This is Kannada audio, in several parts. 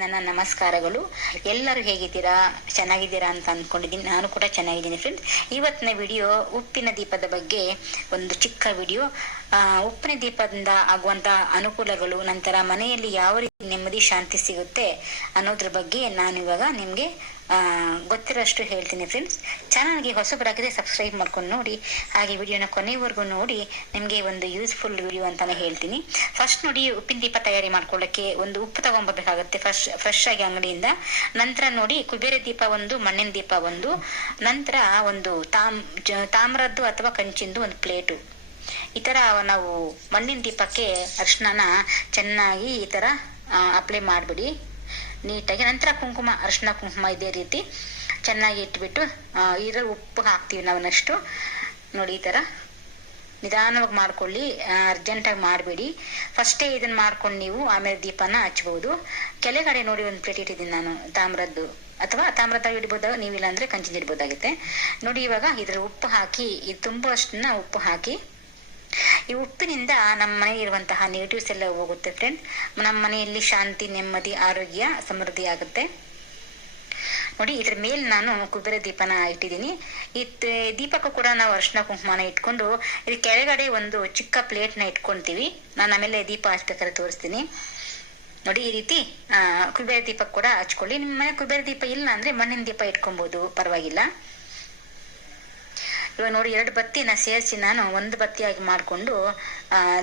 ನನ್ನ ನಮಸ್ಕಾರಗಳು. ಎಲ್ಲರೂ ಹೇಗಿದ್ದೀರಾ? ಚೆನ್ನಾಗಿದ್ದೀರಾ ಅಂತ ಅಂದ್ಕೊಂಡಿದ್ದೀನಿ ನಾನು ಕೂಡ ಚೆನ್ನಾಗಿದ್ದೀನಿ ಫ್ರೆಂಡ್ಸ್ ಇವತ್ತಿನ ವಿಡಿಯೋ ಉಪ್ಪಿನ ದೀಪದ ಬಗ್ಗೆ ಒಂದು ಚಿಕ್ಕ ವಿಡಿಯೋ ಉಪ್ಪಿನ ದೀಪದಿಂದ ಆಗುವಂತ ಅನುಕೂಲಗಳು ನಂತರ ಮನೆಯಲ್ಲಿ ಯಾವ ರೀತಿ ನೆಮ್ಮದಿ, ಶಾಂತಿ ಸಿಗುತ್ತೆ ಅನ್ನೋದ್ರ ಬಗ್ಗೆ ನಾನು ಇವಾಗ ನಿಮಗೆ ಗೊತ್ತಿರೋಷ್ಟು ಹೇಳ್ತೀನಿ ಫ್ರೆಂಡ್ಸ್ ಚಾನಲ್ಗೆ ಹೊಸಬರಾಗಿದೆ ಸಬ್ಸ್ಕ್ರೈಬ್ ಮಾಡ್ಕೊಂಡು ನೋಡಿ. ಹಾಗೆ ವಿಡಿಯೋನ ಕೊನೆವರೆಗೂ ನೋಡಿ. ನಿಮಗೆ ಒಂದು ಯೂಸ್ಫುಲ್ ವಿಡಿಯೋ ಅಂತಾನೆ ಹೇಳ್ತೀನಿ. ಫಸ್ಟ್ ನೋಡಿ ಉಪ್ಪಿನ ದೀಪ ತಯಾರಿ ಮಾಡ್ಕೊಳ್ಳೋಕ್ಕೆ ಒಂದು ಉಪ್ಪು ತಗೊಂಬರ್ಬೇಕಾಗುತ್ತೆ. ಫ್ರೆಶ್ ಫ್ರೆಶ್ ಆಗಿ ಅಂಗಡಿಯಿಂದ. ನಂತರ ನೋಡಿ ಕುಬೇರೆ ದೀಪ ಒಂದು, ಮಣ್ಣಿನ ದೀಪ ಒಂದು. ನಂತರ ಒಂದು ತಾಮ್ ತಾಮ್ರದ್ದು ಅಥವಾ ಕಂಚಿಂದು ಒಂದು ಪ್ಲೇಟು ಈ ಥರ ನಾವು ಮಣ್ಣಿನ ದೀಪಕ್ಕೆ ಅರಿಶಿಣನ ಚೆನ್ನಾಗಿ ಈ ಥರ ಅಪ್ಲೈ ಮಾಡಿಬಿಡಿ. ನೀಟಾಗಿ ನಂತರ ಕುಂಕುಮ ಅರಿಶಿನ ಕುಂಕುಮ ಇದೇ ರೀತಿ ಚೆನ್ನಾಗಿ ಇಟ್ಬಿಟ್ಟು ಇದರಲ್ಲಿ ಉಪ್ಪು ಹಾಕ್ತೀವಿ ನಾವು ನೋಡಿ ಈ ಥರ ನಿಧಾನವಾಗಿ ಮಾಡ್ಕೊಳ್ಳಿ ಅರ್ಜೆಂಟಾಗಿ ಮಾಡಬೇಡಿ. ಫಸ್ಟೇ ಇದನ್ನು ಮಾಡ್ಕೊಂಡು ನೀವು ಆಮೇಲೆ ದೀಪನ ಹಚ್ಬೋದು. ಕೆಳಗಡೆ ನೋಡಿ ಒಂದು ಪ್ಲೇಟ್ ಇಟ್ಟಿದ್ದೀನಿ ನಾನು, ತಾಮ್ರದ್ದು. ಅಥವಾ ತಾಮ್ರದ ಇಡ್ಬೋದು? ನೀವಿಲ್ಲ ಅಂದರೆ ಕಂಚಿನ ಇಡ್ಬೋದಾಗುತ್ತೆ. ನೋಡಿ ಇವಾಗ ಇದ್ರ ಉಪ್ಪು ಹಾಕಿ ಇದು ತುಂಬುವಷ್ಟನ್ನ ಉಪ್ಪು ಹಾಕಿ ಈ ಉಪ್ಪಿನಿಂದ ನಮ್ಮ ಮನೆಯಲ್ಲಿ ಇರುವಂತಹ ನೆಗೆಟಿವ್ಸ್ ಎಲ್ಲ ಹೋಗುತ್ತೆ ಫ್ರೆಂಡ್ ನಮ್ಮ ಮನೆಯಲ್ಲಿ ಶಾಂತಿ, ನೆಮ್ಮದಿ, ಆರೋಗ್ಯ ಸಮೃದ್ಧಿ ಆಗುತ್ತೆ. ನೋಡಿ, ಇದ್ರ ಮೇಲೆ ನಾನು ಕುಬೇರ ದೀಪನ ಇಟ್ಟಿದ್ದೀನಿ. ಈ ದೀಪಕ್ಕೂ ಕೂಡ ನಾವು ಅರ್ಶಿನ ಕುಂಕುಮನ ಇಟ್ಕೊಂಡು ಇದು ಕೆಳಗಡೆ ಒಂದು ಚಿಕ್ಕ ಪ್ಲೇಟ್ನ ಇಟ್ಕೊಂತೀವಿ. ನಾನು ಆಮೇಲೆ ದೀಪ ಹಚ್ಬೇಕಾದ್ರೆ ತೋರಿಸ್ತೀನಿ. ನೋಡಿ, ಈ ರೀತಿ ಕುಬೇರ ದೀಪ ಕೂಡ ಹಚ್ಕೊಳ್ಳಿ. ನಿಮ್ಮ ಮನೆ ಕುಬೇರ ದೀಪ ಇಲ್ಲ ಅಂದ್ರೆ ಮಣ್ಣಿನ ದೀಪ ಇಟ್ಕೊಬಹುದು ಪರವಾಗಿಲ್ಲ. ಇವಾಗ ನೋಡಿ, ಎರಡು ಬತ್ತಿನ ಸೇರಿಸಿ ನಾನು ಒಂದು ಬತ್ತಿಯಾಗಿ ಮಾಡಿಕೊಂಡು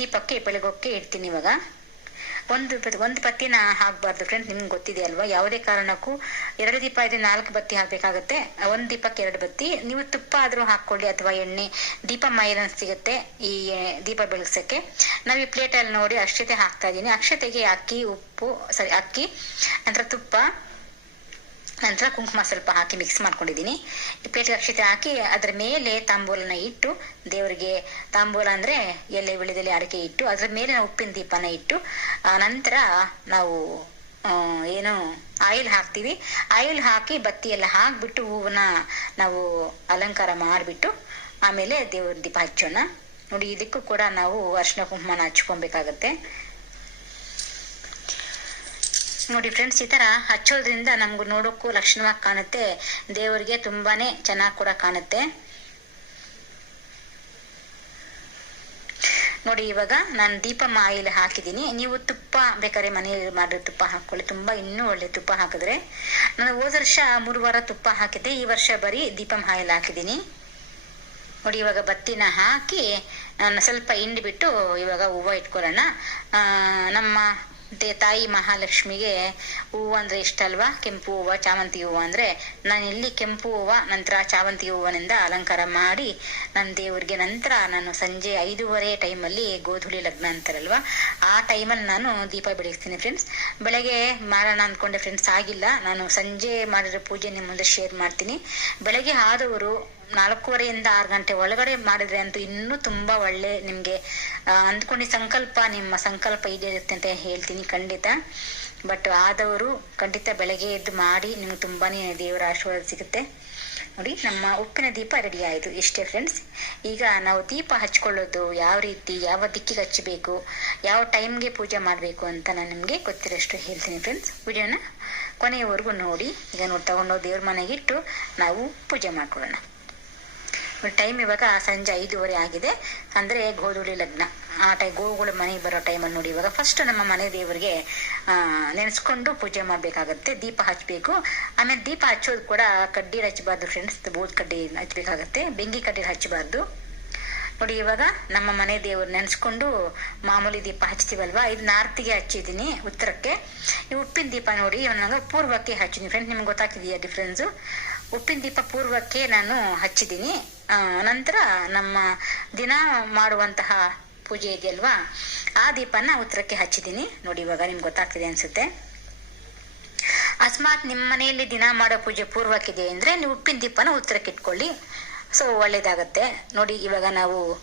ದೀಪಕ್ಕೆ ಬೆಳಗೋಕ್ಕೆ ಇಡ್ತೀನಿ ಇವಾಗ. ಒಂದು ಒಂದು ಬತ್ತಿನ ಹಾಕಬಾರ್ದು ಫ್ರೆಂಡ್ಸ್ ನಿಮ್ಗೆ ಗೊತ್ತಿದೆ ಅಲ್ವಾ? ಯಾವುದೇ ಕಾರಣಕ್ಕೂ ಎರಡು ದೀಪ ಇದೆ ನಾಲ್ಕು ಬತ್ತಿ ಹಾಕಬೇಕಾಗತ್ತೆ. ಒಂದು ದೀಪಕ್ಕೆ ಎರಡು ಬತ್ತಿ. ನೀವು ತುಪ್ಪ ಆದರೂ ಹಾಕ್ಕೊಳ್ಳಿ ಅಥವಾ ಎಣ್ಣೆ, ದೀಪ ಮೈರನ್ ಸಿಗುತ್ತೆ ಈ ದೀಪ ಬೆಳಗ್ಸಕ್ಕೆ. ನಾವು ಈ ಪ್ಲೇಟಲ್ಲಿ ನೋಡಿ ಅಕ್ಷತೆ ಹಾಕ್ತಾ ಇದ್ದೀನಿ. ಅಕ್ಷತೆಗೆ ಅಕ್ಕಿ, ಉಪ್ಪು ಸಾರಿ ಅಕ್ಕಿ, ನಂತರ ತುಪ್ಪ ನಂತರ ಕುಂಕುಮ ಸ್ವಲ್ಪ ಹಾಕಿ ಮಿಕ್ಸ್ ಮಾಡ್ಕೊಂಡಿದ್ದೀನಿ. ಪ್ಲೇಟ್ಗೆ ಅಕ್ಷತೆ ಹಾಕಿ ಅದರ ಮೇಲೆ ತಾಂಬೂಲನ ಇಟ್ಟು ದೇವರಿಗೆ, ತಾಂಬೂಲ ಅಂದರೆ ಎಲೆ ಬಿಳಿದಲ್ಲಿ ಅಡಿಕೆ ಇಟ್ಟು ಅದರ ಮೇಲೆ ನಾವು ಉಪ್ಪಿನ ದೀಪನ ಇಟ್ಟು, ಆ, ನಂತರ ನಾವು ಏನು, ಆಯಿಲ್ ಹಾಕ್ತೀವಿ. ಆಯಿಲ್ ಹಾಕಿ ಬತ್ತಿ ಎಲ್ಲ ಹಾಕ್ಬಿಟ್ಟು ಹೂವನ್ನ ನಾವು ಅಲಂಕಾರ ಮಾಡಿಬಿಟ್ಟು ಆಮೇಲೆ ದೇವ್ರ ದೀಪ ಹಚ್ಚೋಣ. ನೋಡಿ, ಇದಕ್ಕೂ ಕೂಡ ನಾವು ಅರ್ಶಿನ ಕುಂಕುಮನ ಹಚ್ಕೊಬೇಕಾಗತ್ತೆ. ನೋಡಿ ಫ್ರೆಂಡ್ಸ್ ಈ ತರ ಹಚ್ಚೋದ್ರಿಂದ ನಮ್ಗೆ ನೋಡೋಕ್ಕೂ ಲಕ್ಷಣವಾಗಿ ಕಾಣುತ್ತೆ. ದೇವರಿಗೆ ತುಂಬಾನೇ ಚೆನ್ನಾಗಿ ಕೂಡ ಕಾಣುತ್ತೆ. ನೋಡಿ, ಇವಾಗ ನಾನು ದೀಪ ಆಯಿಲ್ ಹಾಕಿದ್ದೀನಿ. ನೀವು ತುಪ್ಪ ಬೇಕಾದ್ರೆ ಮನೆಯಲ್ಲಿ ಮಾಡಿರೋ ತುಪ್ಪ ಹಾಕೊಳ್ಳಿ ತುಂಬಾ ಇನ್ನೂ ಒಳ್ಳೆ ತುಪ್ಪ ಹಾಕಿದ್ರೆ. ನಾನು ಹೋದ ವರ್ಷ ಮೂರು ವಾರ ತುಪ್ಪ ಹಾಕಿದ್ದೆ. ಈ ವರ್ಷ ಬರೀ ದೀಪಂ ಆಯಿಲ್ ಹಾಕಿದ್ದೀನಿ. ನೋಡಿ, ಇವಾಗ ಬತ್ತಿನ ಹಾಕಿ, ನಾನು ಸ್ವಲ್ಪ ಹಿಂಡ್ಬಿಟ್ಟು ಇವಾಗ ಹೂವು ಇಟ್ಕೊಳ್ಳೋಣ. ನಮ್ಮ ದೇ ತಾಯಿ ಮಹಾಲಕ್ಷ್ಮಿಗೆ ಹೂವು ಅಂದ್ರೆ ಇಷ್ಟ ಅಲ್ವಾ ಕೆಂಪು ಹೂವು, ಚಾಮಂತಿ ಹೂವು ಅಂದ್ರೆ ನಾನು ಇಲ್ಲಿ ಕೆಂಪು ಹೂವು, ನಂತರ ಚಾವಂತಿ ಹೂವನಿಂದ ಅಲಂಕಾರ ಮಾಡಿ ನನ್ನ ದೇವರಿಗೆ ನಂತರ ನಾನು ಸಂಜೆ ಐದೂವರೆ ಟೈಮಲ್ಲಿ ಗೋಧುಳಿ ಲಗ್ನ ಅಂತಾರಲ್ವಾ? ಆ ಟೈಮಲ್ಲಿ ನಾನು ದೀಪ ಬೆಳಗ್ತೀನಿ ಫ್ರೆಂಡ್ಸ್ ಬೆಳಗ್ಗೆ ಮಾಡೋಣ ಅಂದ್ಕೊಂಡೆ ಫ್ರೆಂಡ್ಸ್ ಆಗಿಲ್ಲ. ನಾನು ಸಂಜೆ ಮಾಡಿರೋ ಪೂಜೆ ನಿಮ್ಮ ಮುಂದೆ ಶೇರ್ ಮಾಡ್ತೀನಿ. ಬೆಳಗ್ಗೆ ಆದವರು ನಾಲ್ಕೂವರೆಯಿಂದ ಆರು ಗಂಟೆ ಒಳಗಡೆ ಮಾಡಿದ್ರೆ ಅಂತೂ ಇನ್ನೂ ತುಂಬಾ ಒಳ್ಳೆ ನಿಮ್ಗೆ ಅಂದ್ಕೊಂಡು ಸಂಕಲ್ಪ, ನಿಮ್ಮ ಸಂಕಲ್ಪ ಈಡೇರುತ್ತೆ ಅಂತ ಹೇಳ್ತೀನಿ ಖಂಡಿತ. ಬಟ್ ಆದವರು ಖಂಡಿತ ಬೆಳಗ್ಗೆ ಎದ್ದು ಮಾಡಿ, ನಿಮ್ಗೆ ತುಂಬಾನೇ ದೇವರ ಆಶೀರ್ವಾದ ಸಿಗುತ್ತೆ. ನೋಡಿ, ನಮ್ಮ ಉಪ್ಪಿನ ದೀಪ ರೆಡಿ ಆಯಿತು. ಇಷ್ಟೇ ಫ್ರೆಂಡ್ಸ್ ಈಗ ನಾವು ದೀಪ ಹಚ್ಕೊಳ್ಳೋದು ಯಾವ ರೀತಿ, ಯಾವ ದಿಕ್ಕಿಗೆ ಹಚ್ಚಬೇಕು, ಯಾವ ಟೈಮ್ಗೆ ಪೂಜೆ ಮಾಡಬೇಕು ಅಂತ ನಾನು ನಿಮಗೆ ಗೊತ್ತಿರೋಷ್ಟು ಹೇಳ್ತೀನಿ ಫ್ರೆಂಡ್ಸ್ ವಿಡಿಯೋನ ಕೊನೆಯವರೆಗೂ ನೋಡಿ. ಈಗ ನೋಡಿ, ತಗೊಂಡು ದೇವ್ರ ಮನೆಗೆ ಇಟ್ಟು ನಾವು ಪೂಜೆ ಮಾಡ್ಕೊಳ್ಳೋಣ. ಟೈಮ್ ಇವಾಗ ಸಂಜೆ ಐದೂವರೆ ಆಗಿದೆ. ಅಂದರೆ ಗೋಧುಳಿ ಲಗ್ನ. ಆ ಟೈ ಗೋಗಳು ಮನೆಗೆ ಬರೋ ಟೈಮಲ್ಲಿ ನೋಡಿ ಇವಾಗ ಫಸ್ಟ್ ನಮ್ಮ ಮನೆ ದೇವರಿಗೆ ನೆನೆಸ್ಕೊಂಡು ಪೂಜೆ ಮಾಡಬೇಕಾಗತ್ತೆ, ದೀಪ ಹಚ್ಚಬೇಕು ಆಮೇಲೆ ದೀಪ ಹಚ್ಚೋದು ಕೂಡ ಕಡ್ಡಿ ಹಚ್ಚಬಾರ್ದು ಫ್ರೆಂಡ್ಸ್ ಬೋದ್ ಕಡ್ಡಿ ಹಚ್ಚಬೇಕಾಗತ್ತೆ, ಬೆಂಕಿ ಕಡ್ಡಿ ಹಚ್ಚಬಾರ್ದು. ನೋಡಿ ಇವಾಗ ನಮ್ಮ ಮನೆ ದೇವ್ರು ನೆನೆಸ್ಕೊಂಡು ಮಾಮೂಲಿ ದೀಪ ಹಚ್ತೀವಲ್ವಾ? ಇದು ನಾರ್ತಿಗೆ ಹಚ್ಚಿದ್ದೀನಿ ಉತ್ತರಕ್ಕೆ. ಈ ಉಪ್ಪಿನ ದೀಪ ನೋಡಿ ಇವನ್ನ ಪೂರ್ವಕ್ಕೆ ಹಚ್ಚಿದ್ದೀನಿ. ಫ್ರೆಂಡ್ಸ್ ನಿಮ್ಗೆ ಗೊತ್ತಾಗ್ತಿದೆಯಾ ಡಿಫ್ರೆನ್ಸು ಉಪ್ಪಿನ ದೀಪ ಪೂರ್ವಕ್ಕೆ ನಾನು ಹಚ್ಚಿದ್ದೀನಿ. ನಂತರ ನಮ್ಮ ದಿನ ಮಾಡುವಂತಹ ಪೂಜೆ ಇದೆಯಲ್ವಾ? ಆ ದೀಪನ ಉತ್ತರಕ್ಕೆ ಹಚ್ಚಿದ್ದೀನಿ. ನೋಡಿ, ಇವಾಗ ನಿಮ್ಗೆ ಗೊತ್ತಾಗ್ತಿದೆ ಅನ್ಸುತ್ತೆ. ಅಸ್ಮಾತ್ ನಿಮ್ಮ ಮನೆಯಲ್ಲಿ ದಿನ ಮಾಡೋ ಪೂಜೆ ಪೂರ್ವಕ್ಕಿದೆ ಅಂದ್ರೆ ನೀವು ಉಪ್ಪಿನ ದೀಪನ ಉತ್ತರಕ್ಕೆ ಇಟ್ಕೊಳ್ಳಿ. ಸೊ, ಒಳ್ಳೇದಾಗತ್ತೆ. ನೋಡಿ, ಇವಾಗ ನಾವು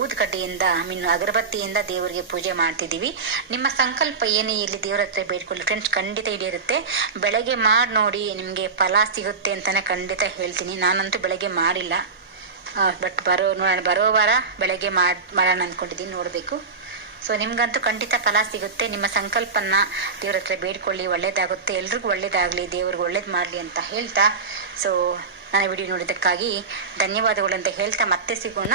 ಊದ್ಕಡ್ಡಿಯಿಂದ ಮೀನ್ ಅಗರಬತ್ತಿಯಿಂದ ದೇವರಿಗೆ ಪೂಜೆ ಮಾಡ್ತಿದ್ದೀವಿ. ನಿಮ್ಮ ಸಂಕಲ್ಪ ಏನೇ ಇಲ್ಲಿ ದೇವರ ಹತ್ರ ಬೇಡ್ಕೊಳ್ಳಿ. ಫ್ರೆಂಡ್ಸ್ ಖಂಡಿತ ಈಡೇರುತ್ತೆ. ಬೆಳಗ್ಗೆ ಮಾಡಿ ನೋಡಿ ನಿಮಗೆ ಫಲ ಸಿಗುತ್ತೆ ಅಂತಾನೆ ಖಂಡಿತ ಹೇಳ್ತೀನಿ. ನಾನಂತೂ ಬೆಳಗ್ಗೆ ಮಾಡಿಲ್ಲ. ಬಟ್ ಬರೋ, ನೋಡೋಣ. ಬರೋ ವಾರ ಬೆಳಗ್ಗೆ ಮಾಡ್, ಮಾಡೋಣ ಅಂದ್ಕೊಂಡಿದ್ದೀನಿ ನೋಡಬೇಕು. ಸೊ ನಿಮ್ಗಂತೂ ಖಂಡಿತ ಫಲ ಸಿಗುತ್ತೆ. ನಿಮ್ಮ ಸಂಕಲ್ಪನ ದೇವ್ರ ಹತ್ರ ಬೇಡ್ಕೊಳ್ಳಿ. ಒಳ್ಳೇದಾಗುತ್ತೆ. ಎಲ್ರಿಗೂ ಒಳ್ಳೇದಾಗಲಿ. ದೇವ್ರಿಗೆ ಒಳ್ಳೇದು ಮಾಡಲಿ ಅಂತ ಹೇಳ್ತಾ. ಸೊ ನಾನು ವಿಡಿಯೋ ನೋಡಿದ್ದಕ್ಕಾಗಿ ಧನ್ಯವಾದಗಳು ಅಂತ ಹೇಳ್ತಾ ಮತ್ತೆ ಸಿಗೋಣ.